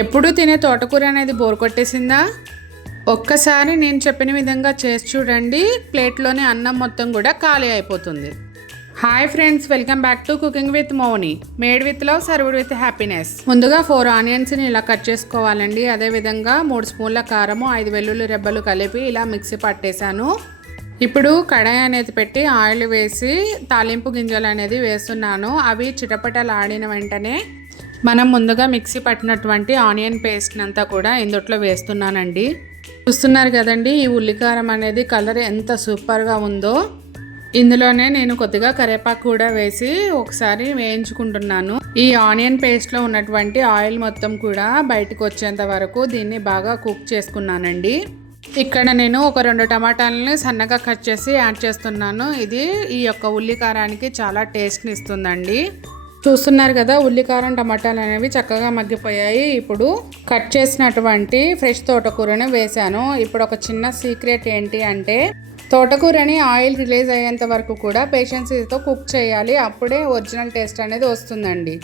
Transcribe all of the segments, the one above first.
ఎప్పుడూ తినే తోటకూర అనేది బోర్ కొట్టేసిందా? ఒక్కసారి నేను చెప్పిన విధంగా చేసి చూడండి, ప్లేట్లోనే అన్నం మొత్తం కూడా ఖాళీ అయిపోతుంది. Hi friends, welcome back to cooking with Mouni. Made with love, served with happiness. ముందుగా 4 ఆనియన్స్ని ఇలా కట్ చేసుకోవాలండి. అదేవిధంగా 3 స్పూన్ల కారము, 5 వెల్లుల్లి రెబ్బలు కలిపి ఇలా మిక్సీ పట్టేశాను. ఇప్పుడు కడాయి అనేది పెట్టి ఆయిల్ వేసి తాలింపు గింజలు అనేది వేస్తున్నాను. అవి చిటపటలాడిన వెంటనే మనం ముందుగా మిక్సీ పట్టినటువంటి ఆనియన్ పేస్ట్ అంతా కూడా ఇందుట్లో వేస్తున్నానండి. చూస్తున్నారు కదండి, ఈ ఉల్లికారం అనేది కలర్ ఎంత సూపర్గా ఉందో. ఇందులోనే నేను కొద్దిగా కరివేపాకు కూడా వేసి ఒకసారి వేయించుకుంటున్నాను. ఈ ఆనియన్ పేస్ట్లో ఉన్నటువంటి ఆయిల్ మొత్తం కూడా బయటకు వచ్చేంత వరకు దీన్ని బాగా కుక్ చేసుకున్నానండి. ఇక్కడ నేను ఒక 2 టమాటాలని సన్నగా కట్ చేసి యాడ్ చేస్తున్నాను. ఇది ఈ యొక్క ఉల్లికారానికి చాలా టేస్ట్ని ఇస్తుందండి. చూస్తున్నారు కదా, ఉల్లికారం టమాటాలు అనేవి చక్కగా మగ్గిపోయాయి. ఇప్పుడు కట్ చేసినటువంటి ఫ్రెష్ తోటకూరని వేసాను. ఇప్పుడు ఒక చిన్న సీక్రెట్ ఏంటి అంటే, తోటకూరని ఆయిల్ రిలీజ్ అయ్యేంత వరకు కూడా పేషెన్సీతో కుక్ చేయాలి. అప్పుడే ఒరిజినల్ టేస్ట్ అనేది వస్తుందండి.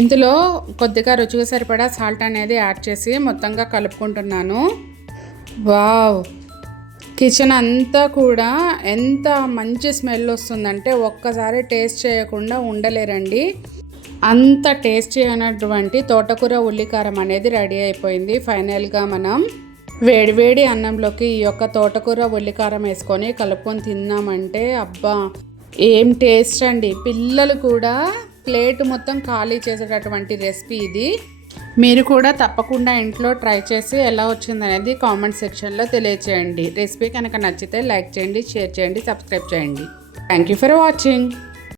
ఇందులో కొద్దిగా రుచికి సరిపడా సాల్ట్ అనేది యాడ్ చేసి మొత్తంగా కలుపుకుంటున్నాను. వావ్, కిచెన్ అంతా కూడా ఎంత మంచి స్మెల్ వస్తుందంటే ఒక్కసారి టేస్ట్ చేయకుండా ఉండలేరండి. అంత టేస్టీ అయినటువంటి తోటకూర ఉల్లికారం అనేది రెడీ అయిపోయింది. ఫైనల్గా మనం వేడివేడి అన్నంలోకి ఈ యొక్క తోటకూర ఉల్లికారం వేసుకొని కలుపుకొని తిన్నామంటే అబ్బా ఏం టేస్ట్ అండి. పిల్లలు కూడా ప్లేట్ మొత్తం ఖాళీ చేసేటటువంటి రెసిపీ ఇది. మీరు కూడా తప్పకుండా ఇంట్లో ట్రై చేసి ఎలా వచ్చిందనేది కామెంట్ సెక్షన్లో తెలియచేయండి. రెసిపీ కనుక నచ్చితే లైక్ చేయండి, షేర్ చేయండి, సబ్స్క్రైబ్ చేయండి. Thank you for watching.